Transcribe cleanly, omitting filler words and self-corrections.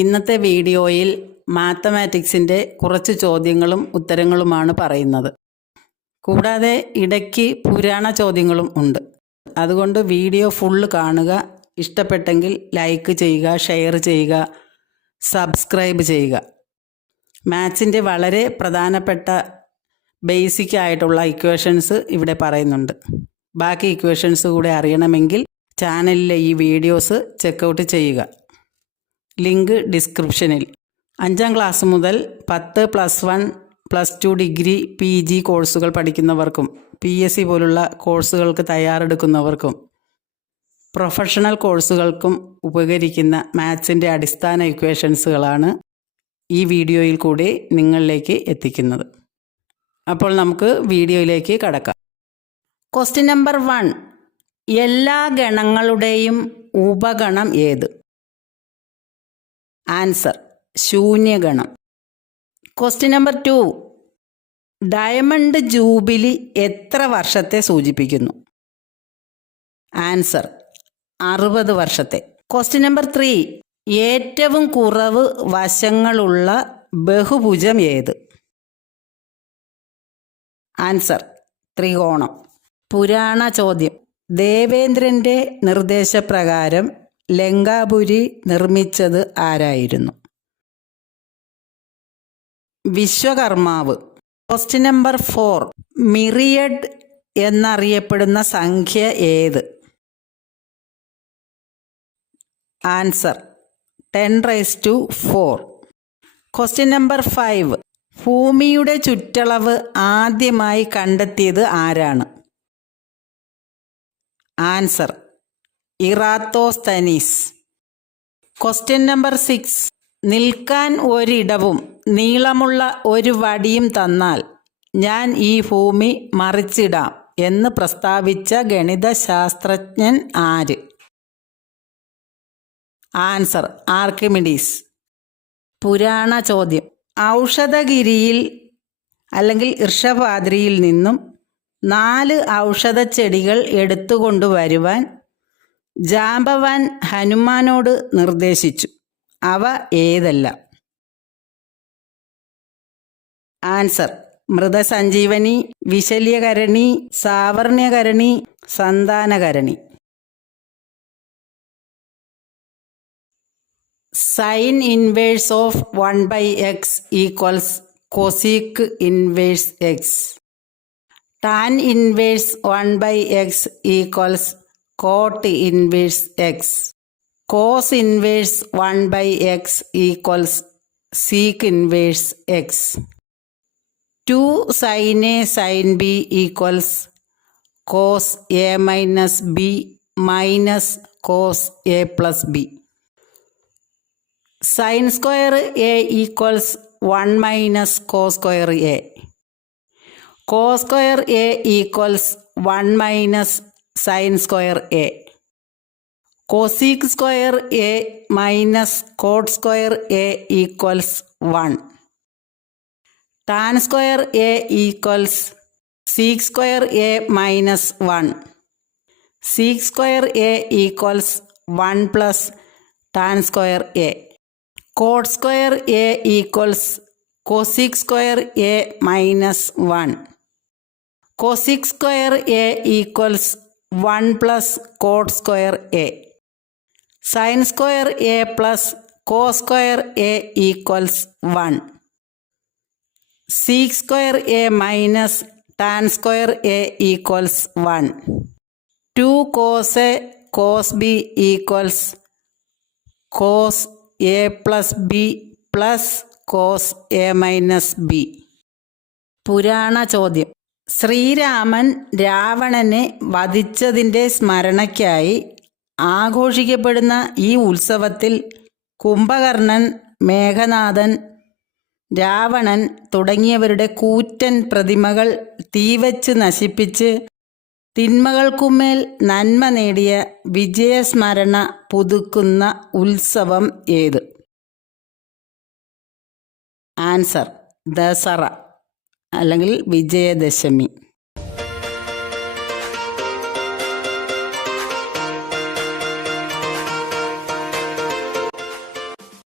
ഇന്നത്തെ വീഡിയോയിൽ മാത്തമാറ്റിക്സിൻ്റെ കുറച്ച് ചോദ്യങ്ങളും ഉത്തരങ്ങളുമാണ് പറയുന്നത്. കൂടാതെ ഇടയ്ക്ക് പുരാണ ചോദ്യങ്ങളും ഉണ്ട്. അതുകൊണ്ട് വീഡിയോ ഫുള്ള് കാണുക. ഇഷ്ടപ്പെട്ടെങ്കിൽ ലൈക്ക് ചെയ്യുക, ഷെയർ ചെയ്യുക, സബ്സ്ക്രൈബ് ചെയ്യുക. മാത്സിൻ്റെ വളരെ പ്രധാനപ്പെട്ട ബേസിക് ആയിട്ടുള്ള ഇക്വേഷൻസ് ഇവിടെ പറയുന്നുണ്ട്. ബാക്കി ഇക്വേഷൻസ് കൂടെ അറിയണമെങ്കിൽ ചാനലിലെ ഈ വീഡിയോസ് ചെക്കൗട്ട് ചെയ്യുക. ലിങ്ക് ഡിസ്ക്രിപ്ഷനിൽ. 5ാം ക്ലാസ് മുതൽ 10+1 +2 ഡിഗ്രി PG കോഴ്സുകൾ പഠിക്കുന്നവർക്കും PSC പോലുള്ള കോഴ്സുകൾക്ക് തയ്യാറെടുക്കുന്നവർക്കും പ്രൊഫഷണൽ കോഴ്സുകൾക്കും ഉപകരിക്കുന്ന മാത്സിൻ്റെ അടിസ്ഥാന ഇക്വേഷൻസുകളാണ് ഈ വീഡിയോയിൽ കൂടി നിങ്ങളിലേക്ക് എത്തിക്കുന്നത്. അപ്പോൾ നമുക്ക് വീഡിയോയിലേക്ക് കടക്കാം. Question number 1. എല്ലാ ഗണങ്ങളുടെയും ഉപഗണം ഏത്? ആൻസർ: ശൂന്യഗണം. Question number 2. ഡയമണ്ട് ജൂബിലി എത്ര വർഷത്തെ സൂചിപ്പിക്കുന്നു? ആൻസർ: 60 വർഷത്തെ. Question number 3. ഏറ്റവും കുറവ് വശങ്ങളുള്ള ബഹുഭുജം ഏത്? ആൻസർ: ത്രികോണം. പുരാണ ചോദ്യം. ദേവേന്ദ്രൻ്റെ നിർദ്ദേശപ്രകാരം ലങ്കാപുരി നിർമ്മിച്ചത് ആരായിരുന്നു? വിശ്വകർമാവ്. Question number 4. മിറിയഡ് എന്നറിയപ്പെടുന്ന സംഖ്യ ഏത്? ആൻസർ: 10⁴. Question number 5. ഭൂമിയുടെ ചുറ്റളവ് ആദ്യമായി കണ്ടെത്തിയത് ആരാണ്? Answer: Eratosthenes. Question number 6. നിൽക്കാൻ ഒരിടവും നീളമുള്ള ഒരു വടിയും തന്നാൽ ഞാൻ ഈ ഭൂമി മറിച്ചിടാം എന്ന് പ്രസ്താവിച്ച ഗണിതശാസ്ത്രജ്ഞൻ ആര്? Answer: Archimedes. പുരാണ ചോദ്യം. ഔഷധഗിരിയിൽ അല്ലെങ്കിൽ ഇർഷപാദ്രിയിൽ നിന്നും 4 ഔഷധച്ചെടികൾ എടുത്തുകൊണ്ടുവരുവാൻ ജാംബവാൻ ഹനുമാനോട് നിർദ്ദേശിച്ചു. അവ ഏതെല്ലാം? ആൻസർ: മൃതസഞ്ജീവനി, വിശല്യകരണി, സാവർണ്യകരണി, സന്താനകരണി. Sine inverse of 1/x equals cosec inverse x. Tan inverse 1/x equals cot inverse x. Cos inverse 1/x equals sec inverse x. 2 sin a sin b equals cos a minus b minus cos a plus b. Sine square a equals 1 minus cos square a. Cos square a equals 1 minus sine square a. Cosec square a minus cot square a equals 1. Tan square a equals sec square a minus 1. Sec square a equals 1 plus tan square a. Cot square a equals cosec square a minus 1. Cosec square a equals 1 plus cot square a. Sine square a plus cos square a equals 1. Sec square a minus tan square a equals 1. 2 cos a cos b equals cos a plus b plus cos a minus b. പുരാണ ചോദ്യം. ശ്രീരാമൻ രാവണനെ വധിച്ചതിൻ്റെ സ്മരണയ്ക്കായി ആഘോഷിക്കപ്പെടുന്ന ഈ ഉത്സവത്തിൽ കുംഭകർണൻ, മേഘനാഥൻ, രാവണൻ തുടങ്ങിയവരുടെ കൂറ്റൻ പ്രതിമകൾ തീവച്ച് നശിപ്പിച്ച് തിന്മകൾക്കുമേൽ നന്മ നേടിയ വിജയസ്മരണ പുതുക്കുന്ന ഉത്സവം ഏത്? ആൻസർ: ദസറ അല്ലെങ്കിൽ വിജയദശമി.